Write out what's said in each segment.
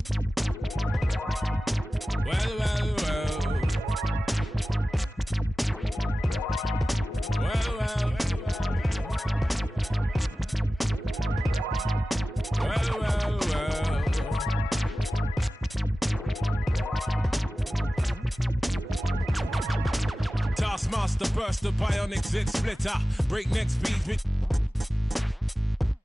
Well, well, well. Well, well. Well, well, well. Taskmaster burst the bionic zit splitter. Breakneck speed with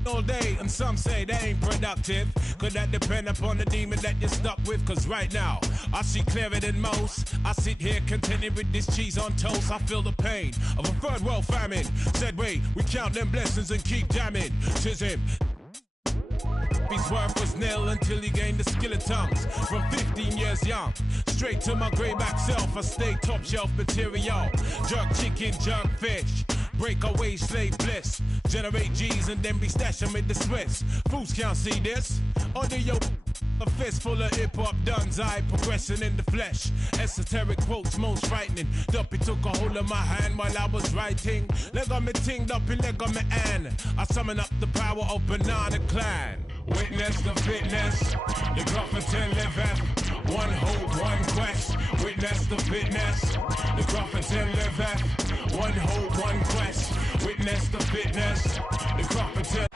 all day, and some say they ain't productive. Could that depend upon the demon that you're stuck with? Cause right now, I see clearer than most. I sit here contented with this cheese on toast. I feel the pain of a third world famine. Said wait, we count them blessings and keep jamming. Tis him. His worth was nil until he gained the skill of tongues. From 15 years young, straight to my greyback self, I stay top shelf material. Jerk chicken, jerk fish, breakaway slave bliss. Generate G's and then be stashing with the Swiss. Fools can't see this. Under your a fist full of hip-hop duns, I progressing in the flesh. Esoteric quotes most frightening. Duppy took a hold of my hand while I was writing. Leg on me ting, Duppy leg on me and I summon up the power of Banana Clan. Witness the fitness, the Gruffington liveth. One hope, one quest. Witness the fitness, the Gruffington liveth. One hope, one quest. Witness the fitness, the Gruffington.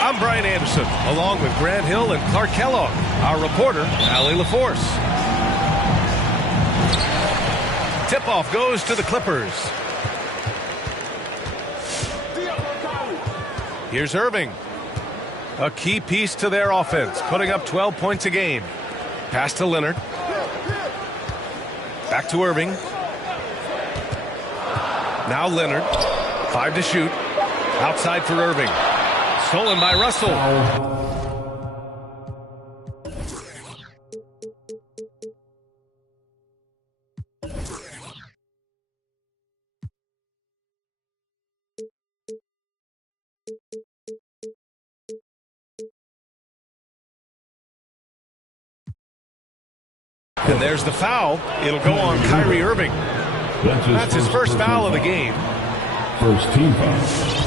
I'm Brian Anderson, along with Grant Hill and Clark Kellogg. Our reporter, Allie LaForce. Tip-off goes to the Clippers. Here's Irving. A key piece to their offense, putting up 12 points a game. Pass to Leonard. Back to Irving. Now Leonard. 5 to shoot. Outside for Irving. Stolen by Russell. And there's the foul. It'll go on Kyrie Irving. That's his first foul of the game. First team foul.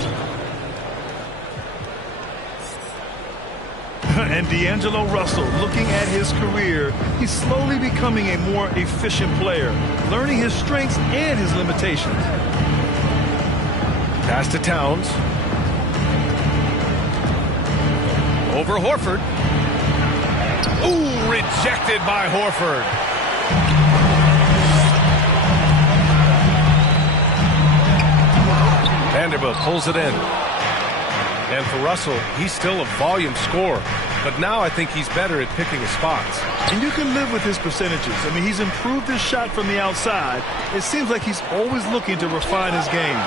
And D'Angelo Russell, looking at his career, he's slowly becoming a more efficient player, learning his strengths and his limitations. Pass to Towns. Over Horford. Ooh, rejected by Horford. Vanderbilt pulls it in. And for Russell, he's still a volume scorer. But now I think he's better at picking his spots. And you can live with his percentages. I mean, he's improved his shot from the outside. It seems like he's always looking to refine his game.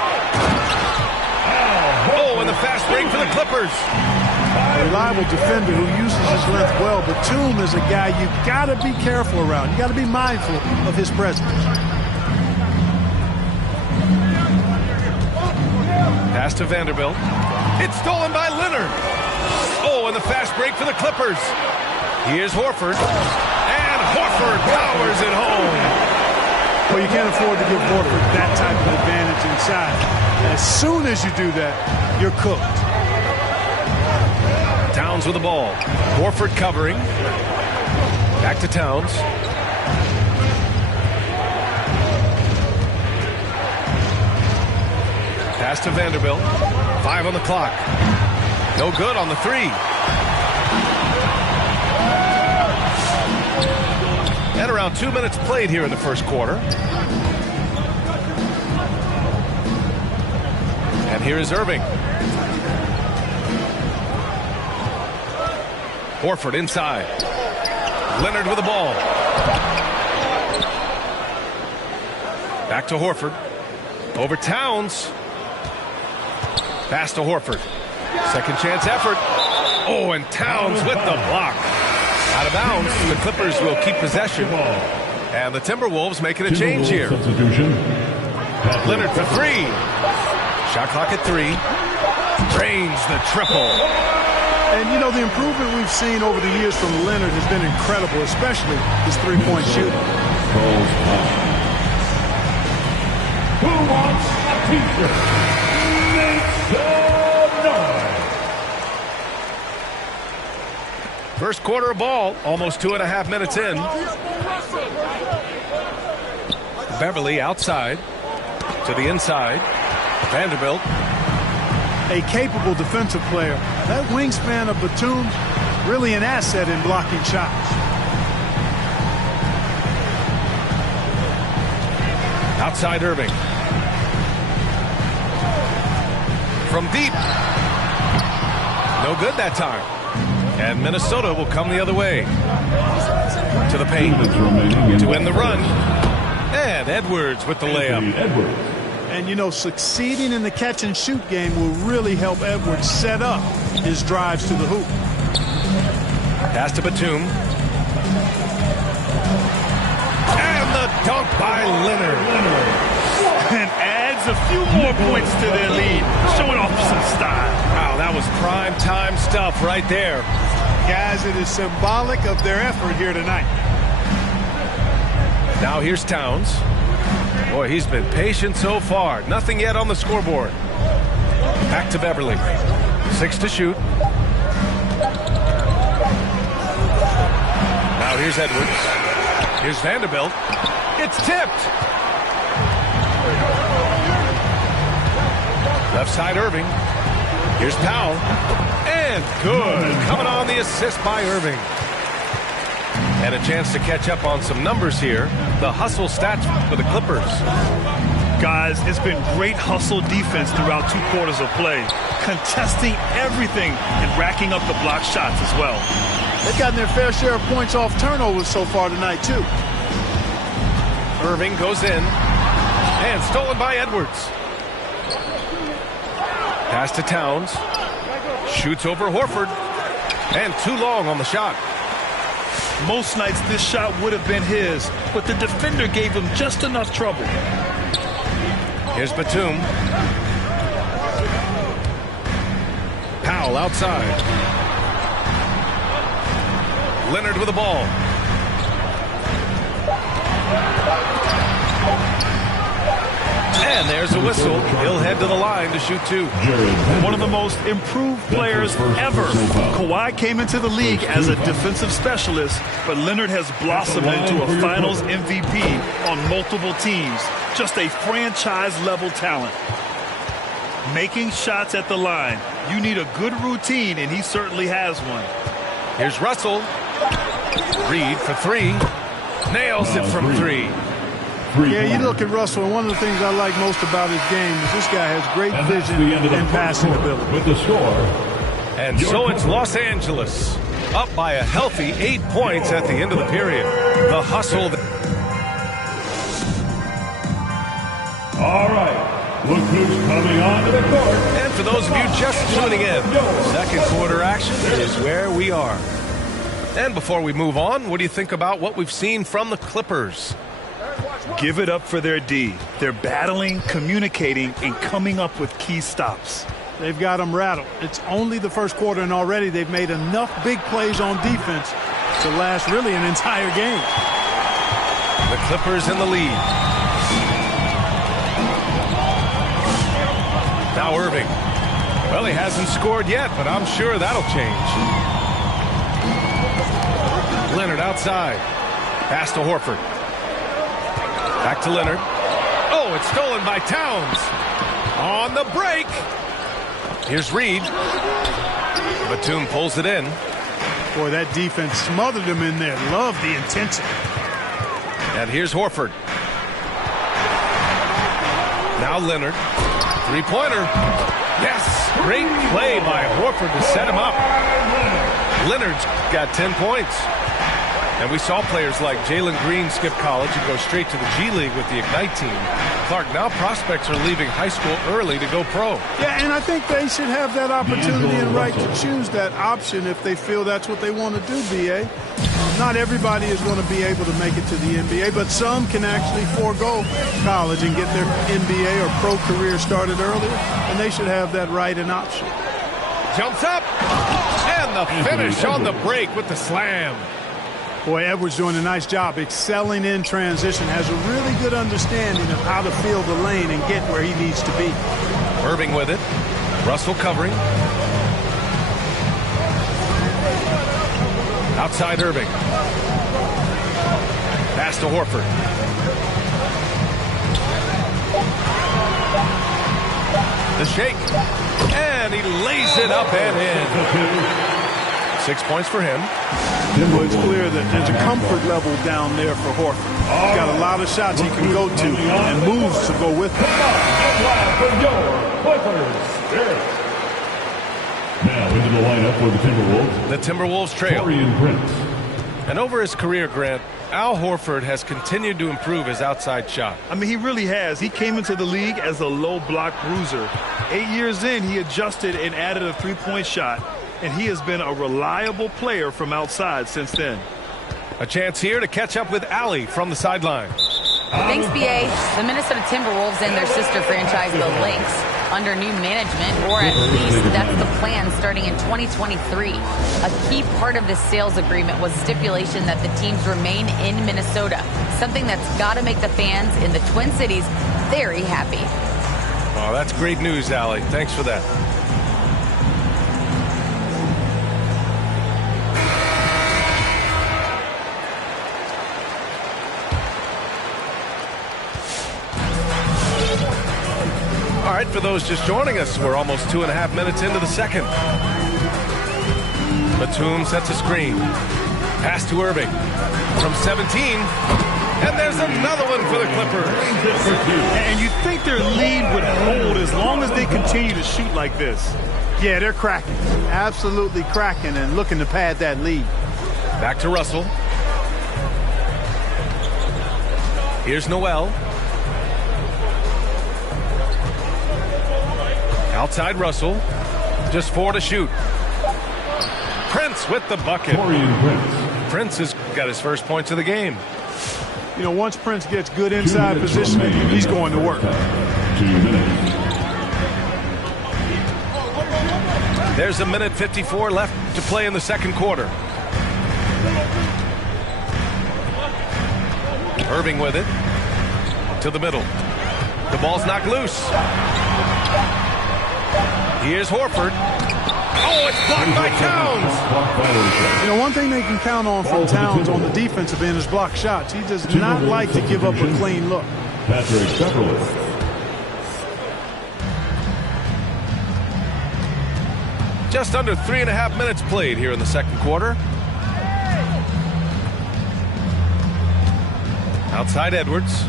Oh, and the fast break for the Clippers. A reliable defender who uses his length well. Batum is a guy you got to be careful around. You got to be mindful of his presence. Pass to Vanderbilt. It's stolen by Leonard. Oh, and the fast break for the Clippers. Here's Horford. And Horford powers it home. Well, you can't afford to give Horford that type of advantage inside. As soon as you do that, you're cooked. Towns with the ball. Horford covering. Back to Towns. Pass to Vanderbilt. 5 on the clock. No good on the 3. And around 2 minutes played here in the first quarter. And here is Irving. Horford inside. Leonard with the ball. Back to Horford. Over Towns. Pass to Horford. Second chance effort. Oh, and Towns with the block. Out of bounds. The Clippers will keep possession. And the Timberwolves making a change here. Leonard for 3. Shot clock at 3. Drains the triple. And, you know, the improvement we've seen over the years from Leonard has been incredible, especially his three-point shooting. Who wants a t-shirt? First quarter of ball, almost 2.5 minutes in. Beverly outside to the inside. Vanderbilt. A capable defensive player. That wingspan of Batum, really an asset in blocking shots. Outside Irving. From deep. No good that time. And Minnesota will come the other way. To the paint. To end the run. And Edwards with the layup. And, you know, succeeding in the catch-and-shoot game will really help Edwards set up his drives to the hoop. Pass to Batum. And the dunk by Leonard. And adds a few more points to their lead, showing off some style. Wow, that was prime-time stuff right there. Guys, it is symbolic of their effort here tonight. Now here's Towns. Boy, he's been patient so far. Nothing yet on the scoreboard. Back to Beverly. 6 to shoot. Now here's Edwards. Here's Vanderbilt. It's tipped. Left side Irving. Here's Powell. And good. Coming on the assist by Irving. And a chance to catch up on some numbers here. The hustle stats for the Clippers. Guys, it's been great hustle defense throughout 2 quarters of play. Contesting everything and racking up the block shots as well. They've gotten their fair share of points off turnovers so far tonight, too. Irving goes in. And stolen by Edwards. Pass to Towns. Shoots over Horford. And too long on the shot. Most nights this shot would have been his, but the defender gave him just enough trouble. Here's Batum. Powell outside. Leonard with the ball. And And there's a whistle. He'll head to the line to shoot 2. One of the most improved players ever. Kawhi came into the league as a defensive specialist, but Leonard has blossomed into a finals MVP on multiple teams. Just a franchise-level talent. Making shots at the line. You need a good routine, and he certainly has one. Here's Russell. Reed for 3. Nails it from 3. Yeah, you look at Russell, and one of the things I like most about his game is this guy has great vision and passing ability. With the score. And so it's Los Angeles, up by a healthy 8 points at the end of the period. The hustle. All right. Look who's coming onto the court. And for those of you just tuning in, second quarter action is where we are. And before we move on, what do you think about what we've seen from the Clippers? Give it up for their D. They're battling, communicating, and coming up with key stops. They've got them rattled. It's only the first quarter, and already they've made enough big plays on defense to last really an entire game. The Clippers in the lead. Now Irving. Well, he hasn't scored yet, but I'm sure that'll change. Leonard outside. Pass to Horford. Back to Leonard. Oh, it's stolen by Towns. On the break. Here's Reed. Batum pulls it in. Boy, that defense smothered him in there. Love the intensity. And here's Horford. Now Leonard. Three-pointer. Yes. Great play by Horford to set him up. Leonard's got 10 points. And we saw players like Jalen Green skip college and go straight to the G League with the Ignite team. Clark, now prospects are leaving high school early to go pro. Yeah, and I think they should have that opportunity and right to choose that option if they feel that's what they want to do, B.A. Not everybody is going to be able to make it to the NBA, but some can actually forego college and get their NBA or pro career started earlier, and they should have that right and option. Jumps up, and the finish on the break with the slam. Boy, Edwards doing a nice job excelling in transition, has a really good understanding of how to field the lane and get where he needs to be. Irving with it. Russell covering. Outside Irving. Pass to Horford. The shake. And he lays it up and in. 6 points for him. Well, it's clear that there's a comfort level down there for Horford. He's got a lot of shots he can go to and moves to go with them. Now into the lineup for the Timberwolves. The Timberwolves trail. Taurean Prince. And over his career, Grant, Al Horford has continued to improve his outside shot. I mean, he really has. He came into the league as a low block bruiser. 8 years in, he adjusted and added a three-point shot. And he has been a reliable player from outside since then. A chance here to catch up with Allie from the sideline. Thanks, B.A. The Minnesota Timberwolves and their sister franchise, the Lynx, under new management, or at least that's the plan starting in 2023. A key part of this sales agreement was stipulation that the teams remain in Minnesota, something that's got to make the fans in the Twin Cities very happy. Oh, that's great news, Allie. Thanks for that. All right, for those just joining us, we're almost 2.5 minutes into the second. Batum sets a screen. Pass to Irving from 17. And there's another one for the Clippers. And you think their lead would hold as long as they continue to shoot like this. Yeah, they're cracking. Absolutely cracking and looking to pad that lead. Back to Russell. Here's Noel. Outside Russell. Just 4 to shoot. Prince with the bucket. Taurean Prince. Prince has got his first points of the game. You know, once Prince gets good inside positioning, he's going to work. 2 minutes. There's 1:54 left to play in the second quarter. Irving with it. To the middle. The ball's knocked loose. Here's Horford. Oh, it's blocked by Towns. You know, one thing they can count on from Towns on the defensive end is block shots. He does not like to give up a clean look. Patrick Beverley. Just under 3.5 minutes played here in the second quarter. Outside Edwards.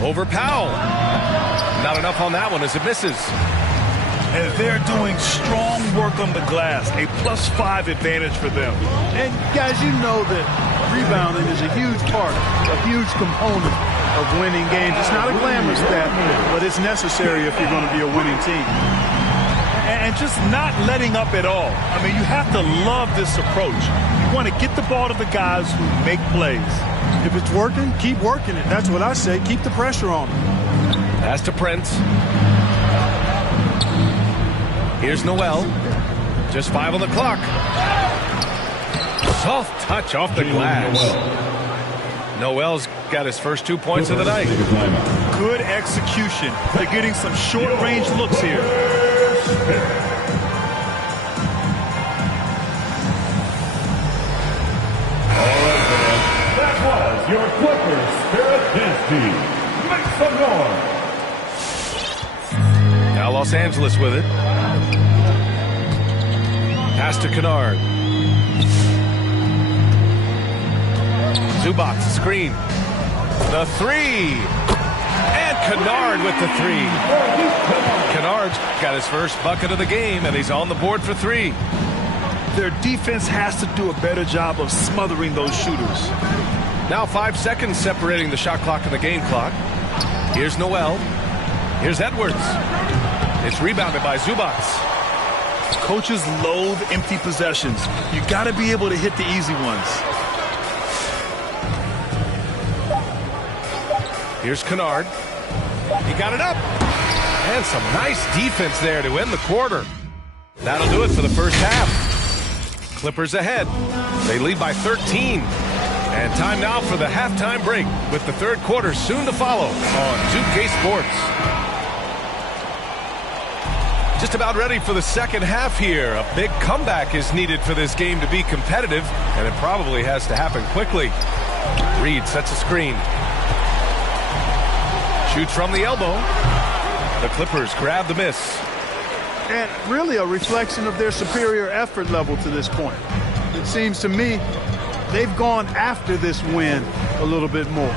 Over Powell. Not enough on that one as it misses. And they're doing strong work on the glass, a +5 advantage for them. And guys, you know that rebounding is a huge part, a huge component of winning games. It's not a glamorous stat, but it's necessary if you're going to be a winning team. And just not letting up at all. I mean, you have to love this approach. You want to get the ball to the guys who make plays. If it's working, keep working it. That's what I say. Keep the pressure on them. Pass to Prince. Here's Noel. Just 5 on the clock. Soft touch off the glass. Noel's got his first 2 points of the night. Good execution. They're getting some short-range looks here. That was your Clippers Spirit Dance Team. Make some noise. Now Los Angeles with it. Pass to Kennard. Zubac screen. The three. And Kennard with the three. Kennard's got his first bucket of the game, and he's on the board for 3. Their defense has to do a better job of smothering those shooters. Now 5 seconds separating the shot clock and the game clock. Here's Noel. Here's Edwards. It's rebounded by Zubac. Coaches loathe empty possessions. You got to be able to hit the easy ones. Here's Kennard. He got it up. And some nice defense there to end the quarter. That'll do it for the first half. Clippers ahead. They lead by 13. And time now for the halftime break with the third quarter soon to follow on 2K Sports. Just about ready for the second half here. A big comeback is needed for this game to be competitive, and it probably has to happen quickly. Reed sets a screen. Shoots from the elbow. The Clippers grab the miss. And really a reflection of their superior effort level to this point. It seems to me they've gone after this win a little bit more.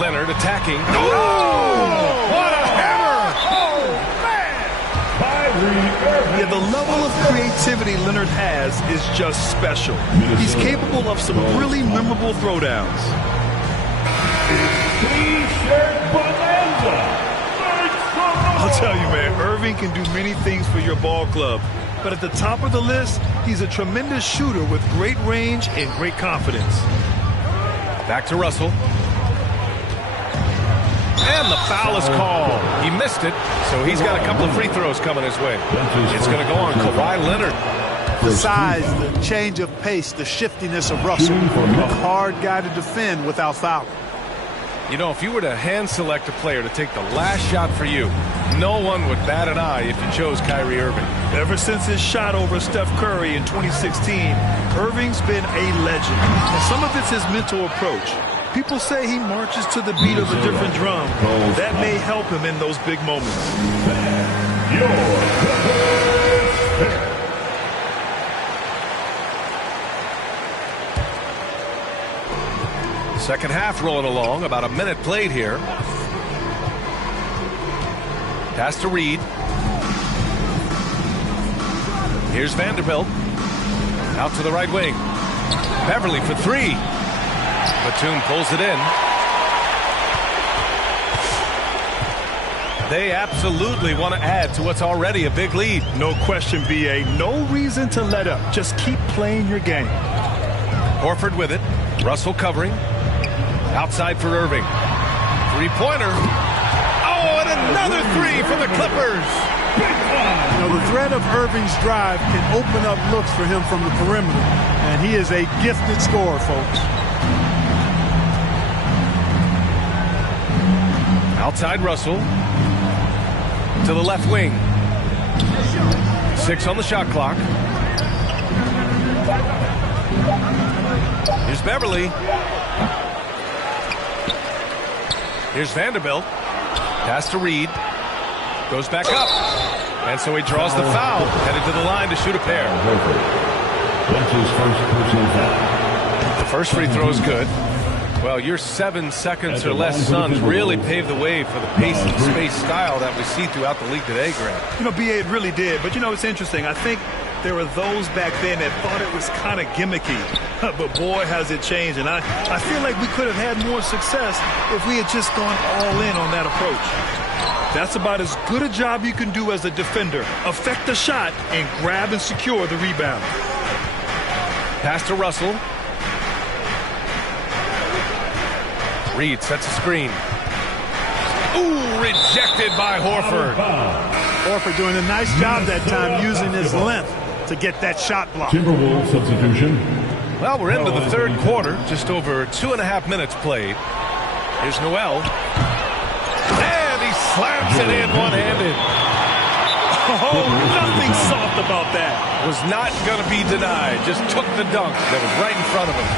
Leonard attacking. Oh! What a hammer! Oh, man! Yeah, the level of creativity Leonard has is just special. He's capable of some really memorable throwdowns. I'll tell you, man, Irving can do many things for your ball club. But at the top of the list, he's a tremendous shooter with great range and great confidence. Back to Russell. And the foul is called. He missed it, so he's got a couple of free throws coming his way. It's going to go on Kawhi Leonard. The size, the change of pace, the shiftiness of Russell. A hard guy to defend without fouling. You know, if you were to hand select a player to take the last shot for you, no one would bat an eye if you chose Kyrie Irving. Ever since his shot over Steph Curry in 2016, Irving's been a legend. And some of it's his mental approach. People say he marches to the beat of a different drum. That may help him in those big moments. Second half rolling along, about a minute played here. Pass to Reed. Here's Vanderbilt. Out to the right wing. Beverly for 3. Batum pulls it in. They absolutely want to add to what's already a big lead. No question, B.A. No reason to let up. Just keep playing your game. Horford with it. Russell covering. Outside for Irving. Three-pointer. Oh, and another 3 for the Clippers. You know, the threat of Irving's drive can open up looks for him from the perimeter. And he is a gifted scorer, folks. Outside Russell. To the left wing. 6 on the shot clock. Here's Beverly. Here's Vanderbilt. Pass to Reed. Goes back up. And so he draws the foul. Headed to the line to shoot a pair. That's his first personal foul. The first free throw is good. Well, your 7 seconds or less Suns really paved the way for the pace and space style that we see throughout the league today, Grant. You know, B.A., it really did. But, you know, it's interesting. I think there were those back then that thought it was kind of gimmicky. But, boy, has it changed. And I feel like we could have had more success if we had just gone all in on that approach. That's about as good a job you can do as a defender. Affect the shot and grab and secure the rebound. Pass to Russell. Reed sets a screen. Ooh, rejected by Horford. Horford doing a nice job that time using his length to get that shot block. Timberwolves substitution. Well, we're into the third quarter. Just over 2.5 minutes played. Here's Noel. And he slams it in one-handed. Oh, nothing soft about that. Was not going to be denied. Just took the dunk that was right in front of him.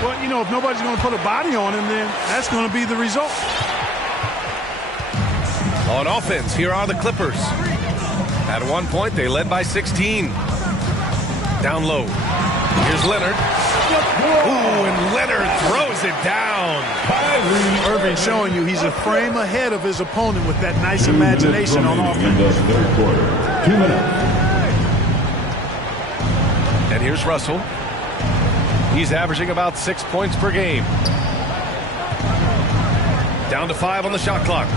Well, you know, if nobody's going to put a body on him, then that's going to be the result. On offense, here are the Clippers. At one point, they led by 16. Down low. Here's Leonard. Ooh, and Leonard throws it down. Irving showing you he's a frame ahead of his opponent with that nice imagination on offense. In the third quarter. 2 minutes. And here's Russell. He's averaging about 6 points per game. Down to 5 on the shot clock.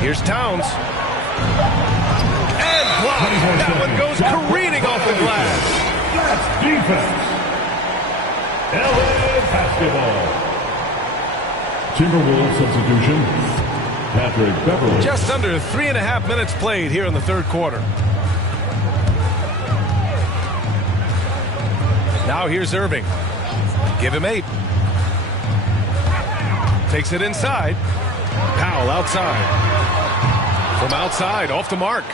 Here's Towns. And blocked. That one goes careening off the glass. That's defense. LA basketball. Timberwolves substitution. Patrick Beverly. Just under 3.5 minutes played here in the third quarter. Now here's Irving. Give him 8. Takes it inside. Powell outside. From outside, off the mark.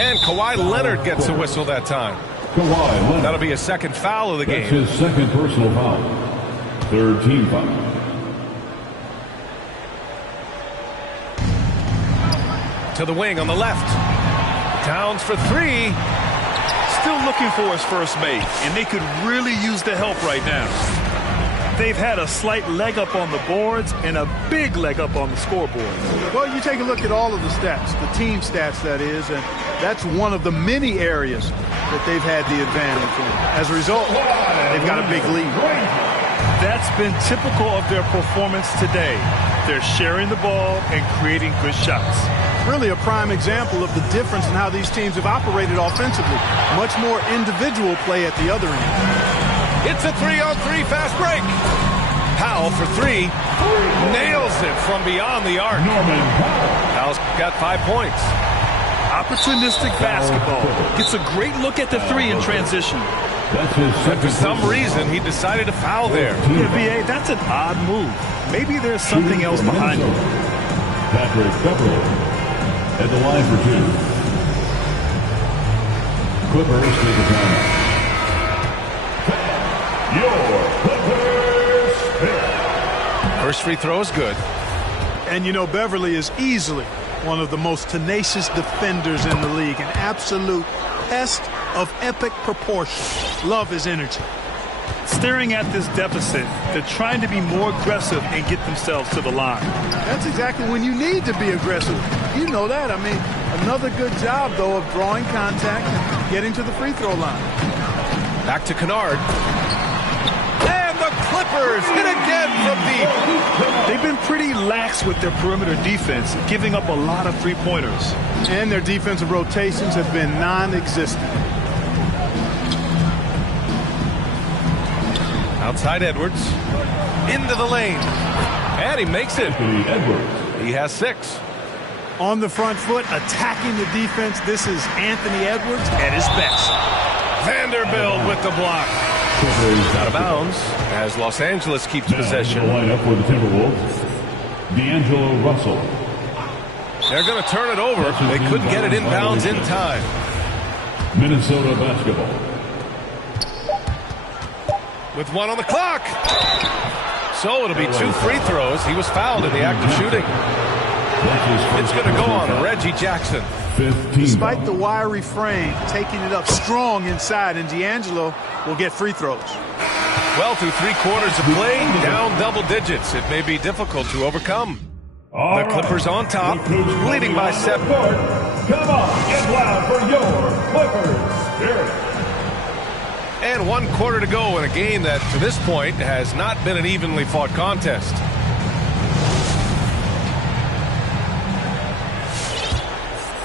And Kawhi Leonard gets a whistle that time. Kawhi Leonard. That'll be a second foul of the game. That's his second personal foul. Third team foul. To the wing on the left. Towns for 3. Still looking for his first make, and they could really use the help right now. They've had a slight leg up on the boards and a big leg up on the scoreboard. Well, you take a look at all of the stats, the team stats that is, and that's one of the many areas that they've had the advantage in. As a result, they've got a big lead. That's been typical of their performance today. They're sharing the ball and creating good shots. Really a prime example of the difference in how these teams have operated offensively. Much more individual play at the other end. It's a 3-on-3 fast break. Powell for 3. Nails it from beyond the arc. Norman Powell. Powell's got 5 points. Opportunistic basketball. Gets a great look at the 3 in transition. That's his But for second some personal reason, he decided to foul there. Yeah, VA, that's an odd move. Maybe there's something else behind it. Patrick Beverly at the line for 2. Clippers take a timeout. Your Clippers pick. First free throw is good. And you know, Beverly is easily one of the most tenacious defenders in the league. An absolute pest of epic proportions. Love his energy. Staring at this deficit, they're trying to be more aggressive and get themselves to the line. That's exactly when you need to be aggressive. You know that. I mean, another good job, though, of drawing contact and getting to the free throw line. Back to Kennard. And the Clippers hit again from deep. They've been pretty lax with their perimeter defense, giving up a lot of three-pointers. And their defensive rotations have been non-existent. Outside Edwards. Into the lane. And he makes it. Anthony Edwards. He has 6. On the front foot, attacking the defense, this is Anthony Edwards at his best. Vanderbilt with the block. Out of bounds as Los Angeles keeps possession. The lineup for the Timberwolves, D'Angelo Russell. They're going to turn it over. They couldn't get it inbounds in time. Minnesota basketball. With 1 on the clock. So it'll be 2 free throws. He was fouled in the act of shooting. It's going to go on Reggie Jackson. 15. Despite the wiry frame, taking it up strong inside, and D'Angelo will get free throws. Well, through 3 quarters of play, down double digits. It may be difficult to overcome. The Clippers on top, leading by 7. Come on, get loud for your Clippers Spirit. And 1 quarter to go in a game that, to this point, has not been an evenly fought contest.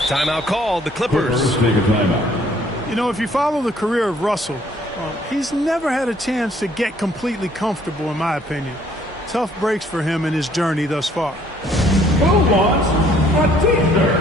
Timeout called, the Clippers. Take a timeout. You know, if you follow the career of Russell, he's never had a chance to get completely comfortable, in my opinion. Tough breaks for him in his journey thus far. Who wants a t-shirt?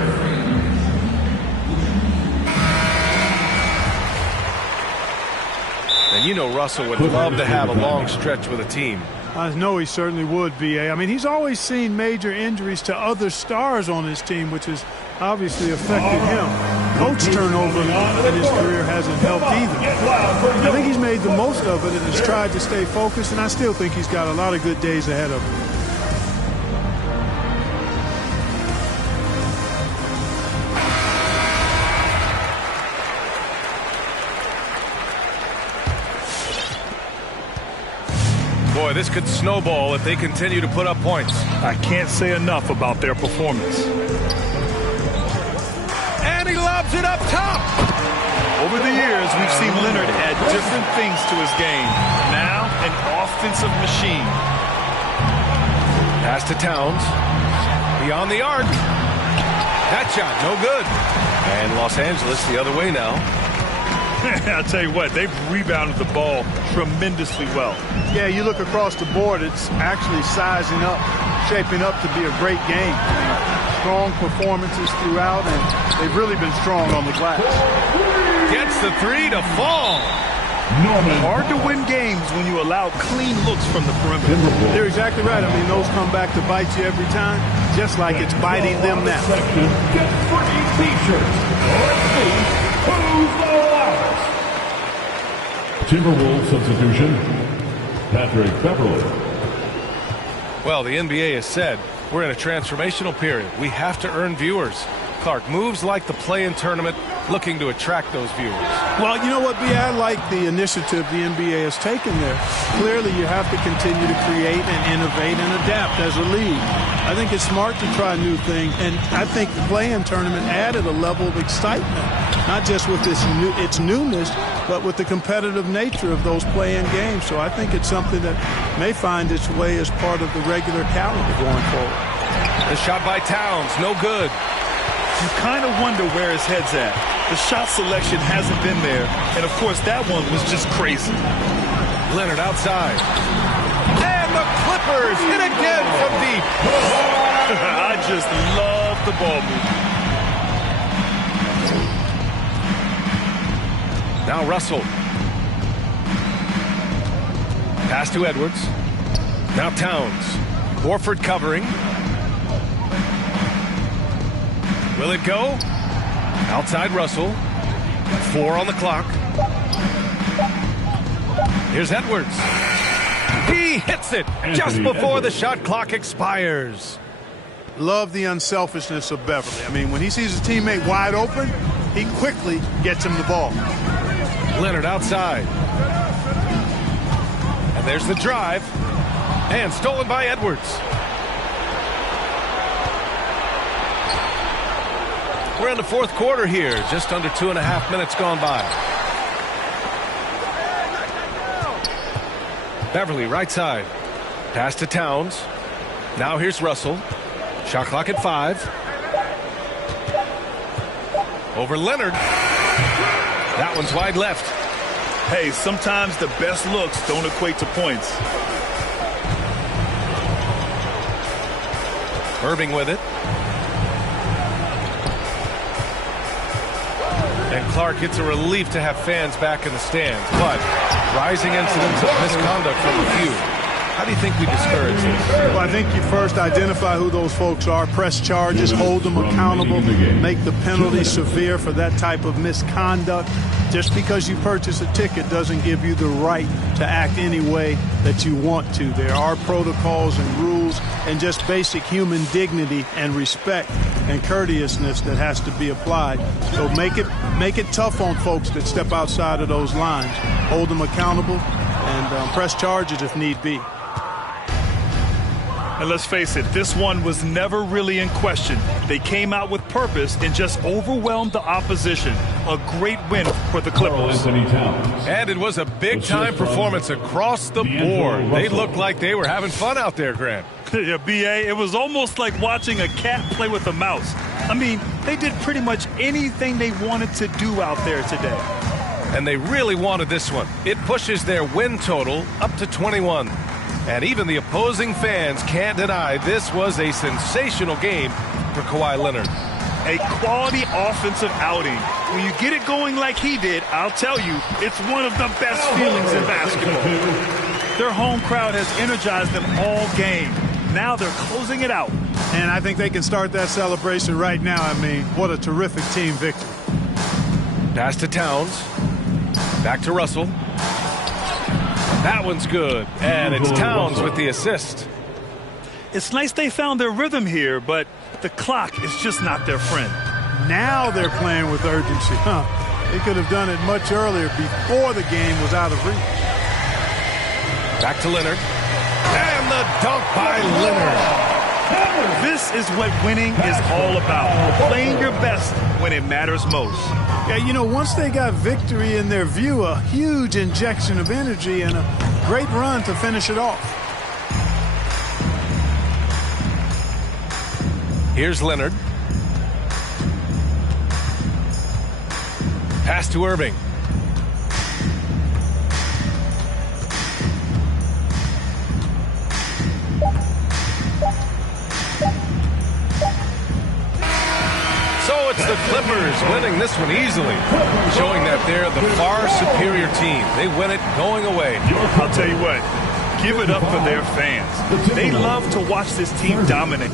And you know Russell would love to have a long stretch with a team. I know he certainly would, B.A. I mean, he's always seen major injuries to other stars on his team, which has obviously affected him. Coach turnover in his career hasn't helped either. I think he's made the most of it and has tried to stay focused, and I still think he's got a lot of good days ahead of him. Boy, this could snowball if they continue to put up points. I can't say enough about their performance. And he lobs it up top. Over the years, we've seen Leonard add different things to his game. Now, an offensive machine. Pass to Towns. Beyond the arc. That shot, no good. And Los Angeles the other way now. I'll tell you what, they've rebounded the ball tremendously well. Yeah, you look across the board, it's actually sizing up, shaping up to be a great game. I mean, strong performances throughout, and they've really been strong on the glass. Gets the 3 to fall. Hard to win games when you allow clean looks from the perimeter. They're exactly right. I mean, those come back to bite you every time, just like it's biting them now. Get free t-shirts. Let's see who's the loudest. Timberwolves substitution, Patrick Beverley. Well, the NBA has said we're in a transformational period. We have to earn viewers. Clark, moves like the play-in tournament, looking to attract those viewers. Well, you know what, B.A.? I like the initiative the NBA has taken there. Clearly, you have to continue to create and innovate and adapt as a league. I think it's smart to try new things, and I think the play-in tournament added a level of excitement, not just with its newness, but with the competitive nature of those play-in games. So I think it's something that may find its way as part of the regular calendar going forward. The shot by Towns, no good. You kind of wonder where his head's at. The shot selection hasn't been there, and of course that one was just crazy. Leonard outside. And the Clippers hit again from deep. I just love the ball movement. Now Russell. Pass to Edwards. Now Towns. Horford covering. Will it go? Outside Russell. 4 on the clock. Here's Edwards. He hits it just before the shot clock expires. Love the unselfishness of Beverley. I mean, when he sees his teammate wide open, he quickly gets him the ball. Leonard outside. And there's the drive. And stolen by Edwards. We're in the fourth quarter here. Just under 2.5 minutes gone by. Beverley right side. Pass to Towns. Now here's Russell. Shot clock at 5. Over Leonard. That one's wide left. Hey, sometimes the best looks don't equate to points. Irving with it. And Clark, it's a relief to have fans back in the stands, but Rising incidents of misconduct from a few. How do you think we discourage this? Well, I think you first identify who those folks are, press charges, hold them accountable, make the penalty severe for that type of misconduct. Just because you purchase a ticket doesn't give you the right to act any way that you want to. There are protocols and rules and just basic human dignity and respect and courteousness that has to be applied. So make it tough on folks that step outside of those lines. Hold them accountable and press charges if need be. And let's face it, this one was never really in question. They came out with purpose and just overwhelmed the opposition. A great win for the Clippers. And it was a big-time performance across the board. They looked like they were having fun out there, Grant. Yeah, B.A., it was almost like watching a cat play with a mouse. I mean, they did pretty much anything they wanted to do out there today. And they really wanted this one. It pushes their win total up to 21. And even the opposing fans can't deny this was a sensational game for Kawhi Leonard. A quality offensive outing. When you get it going like he did, I'll tell you, it's one of the best feelings in basketball. Their home crowd has energized them all game. Now they're closing it out. And I think they can start that celebration right now. I mean, what a terrific team victory. Pass to Towns. Back to Russell. That one's good, and it's Towns with the assist. It's nice they found their rhythm here, but the clock is just not their friend. Now they're playing with urgency. They could have done it much earlier before the game was out of reach. Back to Leonard. And the dunk by Leonard. This is what winning is all about. Playing your best when it matters most. Yeah, you know, once they got victory in their view, a huge injection of energy and a great run to finish it off. Here's Leonard. Pass to Irving. So it's the Clippers winning this one easily, showing that they're the far superior team. They win it going away. I'll tell you what, give it up for their fans. They love to watch this team dominate.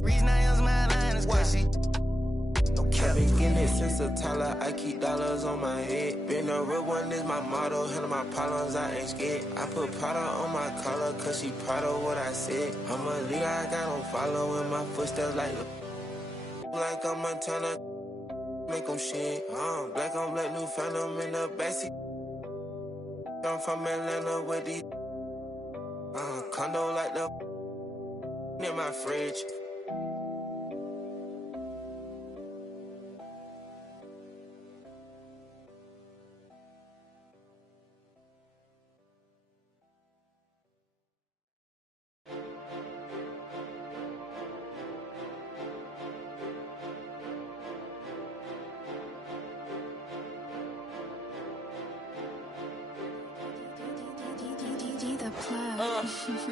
Reason I use my line is question. I've been getting it since a toddler. I keep dollars on my head. Been a real one is my motto. Handle my problems, I ain't scared. I put Prada on my collar, cause she proud of what I said. I'm a leader, I got on following my footsteps like I'm Montana. Make them shit. Black on black, new phantom in the backseat. I'm from Atlanta with these condo like the in my fridge.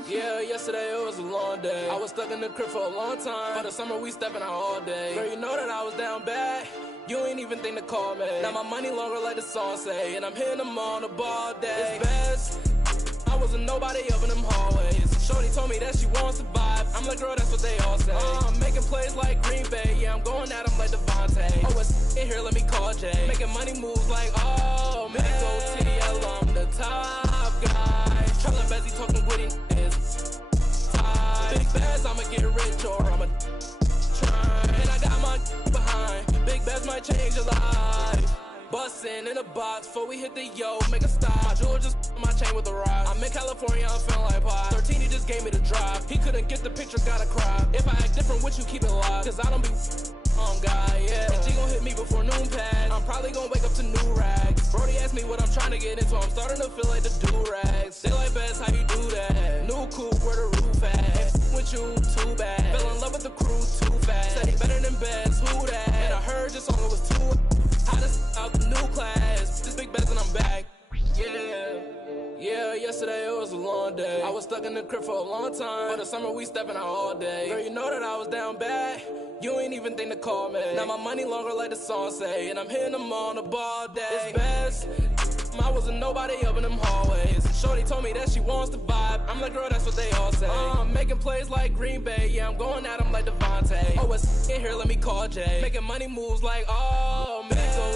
Yeah, yesterday it was a long day. I was stuck in the crib for a long time. For the summer we stepping out all day. Girl, you know that I was down bad. You ain't even think to call me. Now my money longer like the song say. And I'm hitting them on the ball day. It's best. I wasn't nobody up in them hallways. Shorty told me that she wants to vibe. I'm like, girl, that's what they all say. I'm making plays like Green Bay. Yeah, I'm going at them like Devontae. Oh, it's in here, let me call Jay. Making money moves like, oh, man. Go TL, I'm the top guy. Traveling busy, talking witty is tight. Big bags, I'ma get rich or I'ma try. And I got my behind. Big bags might change your life. Bustin' in a box before we hit the yo, make a stop. My jeweler just my chain with a rock. I'm in California, I'm feeling like pie. 13, he just gave me the drop. He couldn't get the picture, gotta cry. If I act different with you, keep it locked. Cause I don't be on guy, yeah. And she gon' hit me before noon pass. I'm probably gon' wake up to new rags. Brody asked me what I'm trying to get into. I'm starting to feel like the do-rags. They like best, how you do that? New coupe, where the roof at? With you, too bad. Fell in love with the crew, too fast. Said he better than best, who that? And I heard your song, it was too hottest out the new class. This big bets and I'm back. Yeah, yesterday it was a long day. I was stuck in the crib for a long time. For the summer we stepping out all day. Girl, you know that I was down bad. You ain't even think to call me. Now my money longer like the song say. And I'm hitting them on the ball day. It's best. I wasn't nobody up in them hallways. Shorty told me that she wants to vibe. I'm like, girl, that's what they all say. I'm making plays like Green Bay. Yeah, I'm going at them like Devontae. Oh, it's in here, let me call Jay. Making money moves like, oh, man. Go